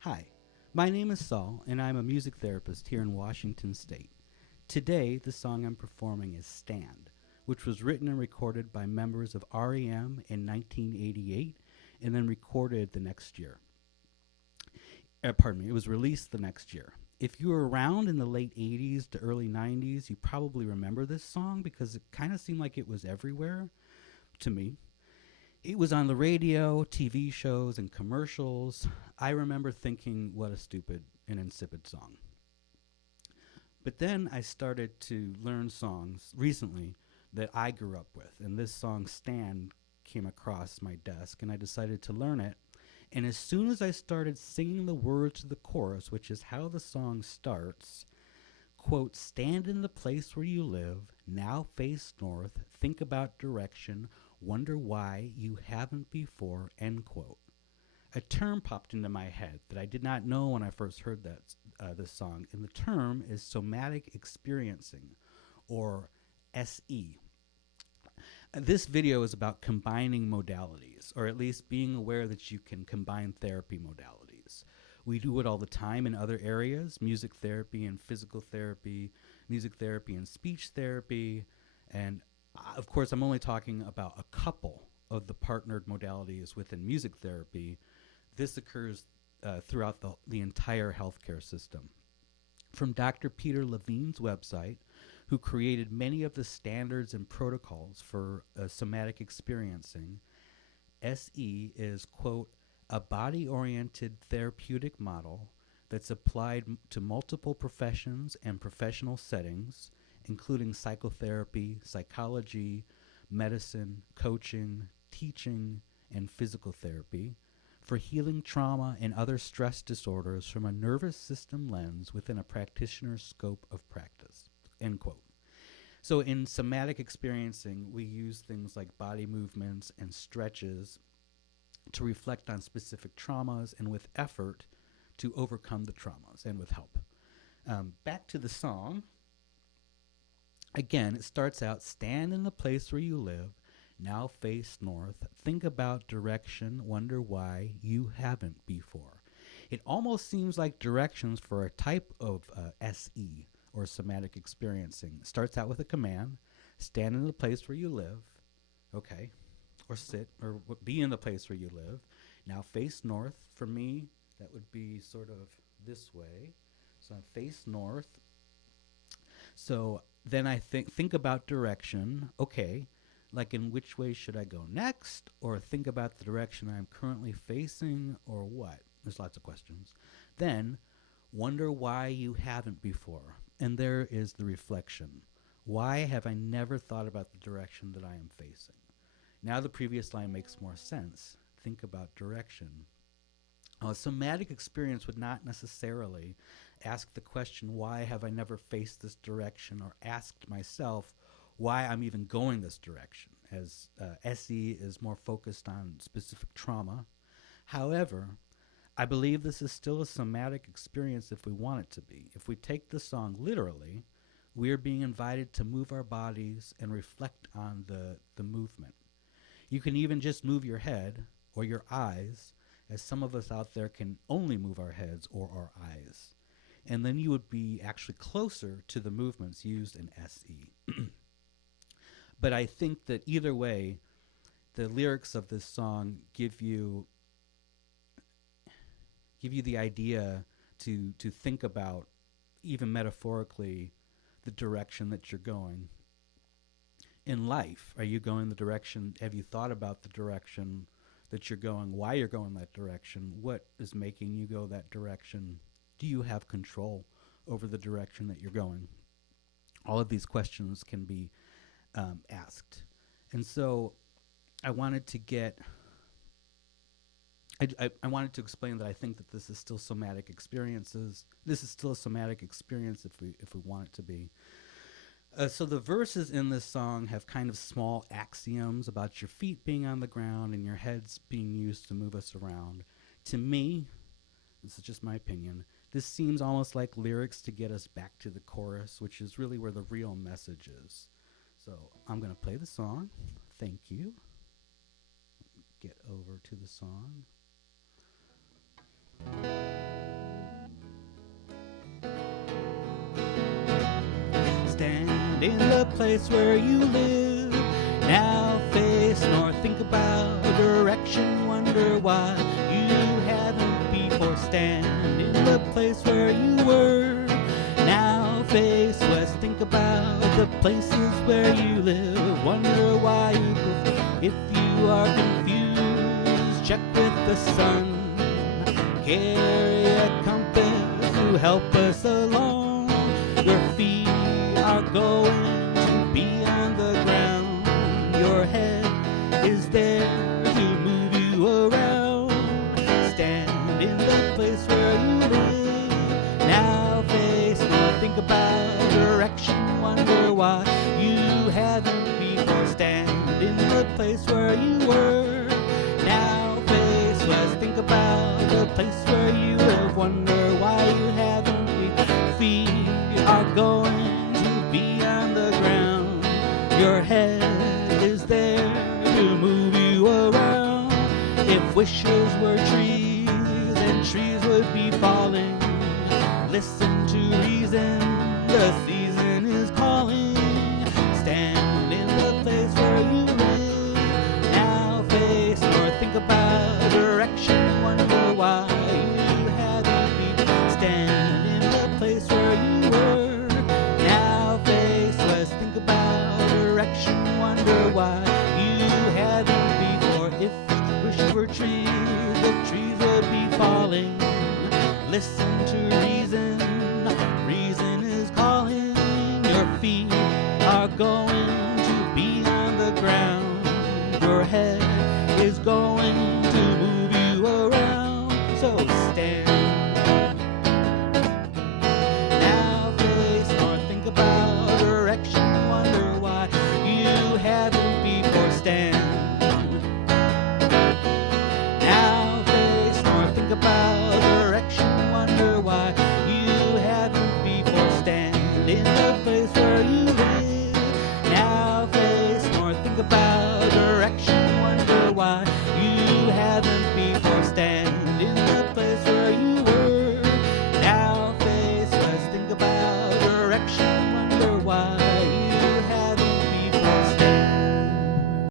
Hi, my name is Saul, and I'm a music therapist here in Washington State. Today, the song I'm performing is Stand, which was written and recorded by members of REM in 1988 and then recorded the next year. It was released the next year. If you were around in the late 80s to early 90s, you probably remember this song because it kind of seemed like it was everywhere to me. It was on the radio, TV shows, and commercials. I remember thinking, what a stupid and insipid song. But then I started to learn songs recently that I grew up with, and this song Stand came across my desk, and I decided to learn it. And as soon as I started singing the words to the chorus, which is how the song starts, quote, stand in the place where you live, now face north, think about direction, wonder why you haven't before, end quote. A term popped into my head that I did not know when I first heard this song, and the term is somatic experiencing, or SE. This video is about combining modalities, or at least being aware that you can combine therapy modalities. We do it all the time in other areas, music therapy and physical therapy, music therapy and speech therapy, and of course I'm only talking about a couple of the partnered modalities within music therapy. This occurs throughout the entire healthcare system. From Dr. Peter Levine's website, who created many of the standards and protocols for somatic experiencing, SE is, quote, a body-oriented therapeutic model that's applied to multiple professions and professional settings, including psychotherapy, psychology, medicine, coaching, teaching, and physical therapy, for healing trauma and other stress disorders from a nervous system lens within a practitioner's scope of practice, end quote. So in somatic experiencing, we use things like body movements and stretches to reflect on specific traumas and with effort to overcome the traumas and with help. Back to the song. Again, it starts out, stand in the place where you live, now face north, think about direction, wonder why you haven't before. It almost seems like directions for a type of SE, or somatic experiencing. It starts out with a command, stand in the place where you live, okay, or sit, or be in the place where you live. Now face north. For me, that would be sort of this way. So I face north. So then I think about direction. Okay, like in which way should I go next? Or think about the direction I'm currently facing, or what? There's lots of questions. Then wonder why you haven't before. And there is the reflection. Why have I never thought about the direction that I am facing? Now the previous line makes more sense. Think about direction. A somatic experience would not necessarily ask the question, why have I never faced this direction, or asked myself why I'm even going this direction, as SE is more focused on specific trauma. However, I believe this is still a somatic experience if we want it to be. If we take the song literally, we are being invited to move our bodies and reflect on the movement. You can even just move your head or your eyes, as some of us out there can only move our heads or our eyes. And then you would be actually closer to the movements used in SE. But I think that either way, the lyrics of this song give you the idea to think about, even metaphorically, the direction that you're going. In life, are you going the direction? Have you thought about the direction that you're going, why you're going that direction? What is making you go that direction? Do you have control over the direction that you're going? All of these questions can be asked. And so I wanted to get... I wanted to explain that I think that this is still somatic experiences. This is still a somatic experience if we want it to be. So the verses in this song have kind of small axioms about your feet being on the ground and your heads being used to move us around. To me, this is just my opinion, this seems almost like lyrics to get us back to the chorus, which is really where the real message is. So I'm going to play the song. Thank you. Get over to the song. in the place where you live. Now face north, think about direction, wonder why you haven't before. Stand in the place where you were. Now face west, think about the places where you live, wonder why you go. If you are confused, check with the sun. Carry a compass to help us along. Your feet are going to be on the ground. Your head is there to move you around. Stand in the place where you live. Now face north, think about direction, wonder why you haven't before. Stand in the place where you were. Now face west, think about the place where you live, wonder why you haven't before. Feet are going to be on the ground. Your head is there to move you around. If wishes were trees and trees would be falling, listen to reason, the season is calling. Stand in the place where you live. Now face north, think about direction, wonder why you haven't been. Stand in the place where you were. Now face west, think about direction, wonder why you haven't before. If wish were trees, the trees would be falling. Listen to reason, reason is calling. Your feet are going to be on the ground. Your head is going to move you around. So stand. Now face north, think about direction, wonder why you haven't before. Stand. Now face north, think about direction, wonder why you haven't before. Stand in the place where